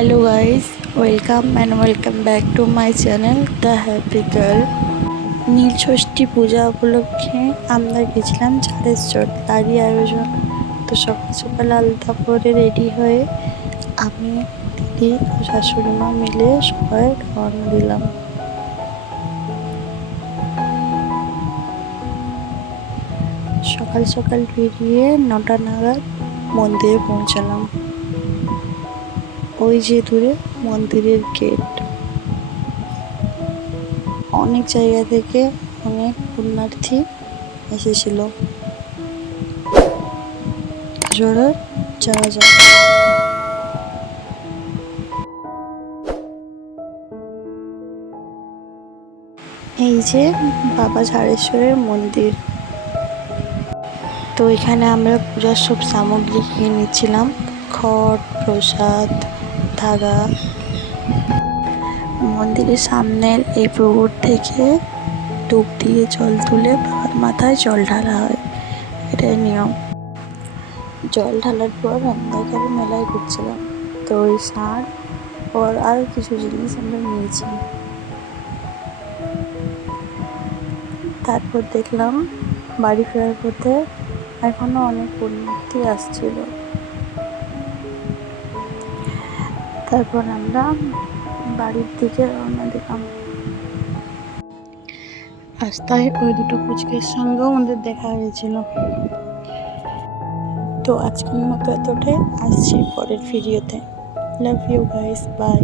Hello guys welcome and welcome back to my channel the happy girl Neel Shashthi পূজা উপলক্ষে আমরা গেছিলাম চট তারই আয়োজন। তো সকাল সকাল আলতা পরে রেডি হয়ে আমি, দিদি ও শাশুড়ি মা মিলে সবাই রওনা দিলাম। সকাল সকাল বেরিয়ে নটা নাগাদ মন্দিরে পৌঁছালাম। ওই যে দূরে মন্দিরের গেট। অনেক জায়গা থেকে অনেক পুণ্যার্থী এসেছিল। জোরে যাওয়া যাক। এই যে বাবা ঝাড়েশ্বরের মন্দির। তো এখানে আমরা পূজার সব সামগ্রী কিনে খড়, প্রসাদ ধাগা। মন্দিরের সামনের এই পুকুর থেকে ডুব দিয়ে জল তুলে বাবার মাথায় জল ঢালা হয়। এটাই নিয়ম। জল ঢালার পর আমরা এখানে মেলায় ঘুরছিলাম। তো ওই ষাঁড় ওর আর কিছু জিনিস আমরা নিয়েছি। তারপর দেখলাম বাড়ি ফেরার পথে এখনও অনেক পুণ্যার্থী আসছিল। তারপর আমরা বাড়ির দিকে রওনা দিলাম। রাস্তায় ওই দুটো কুচকের সঙ্গেও আমাদের দেখা হয়েছিল। তো আজকের মতো এতটাই। আসছি পরের ভিডিওতে। Love you guys bye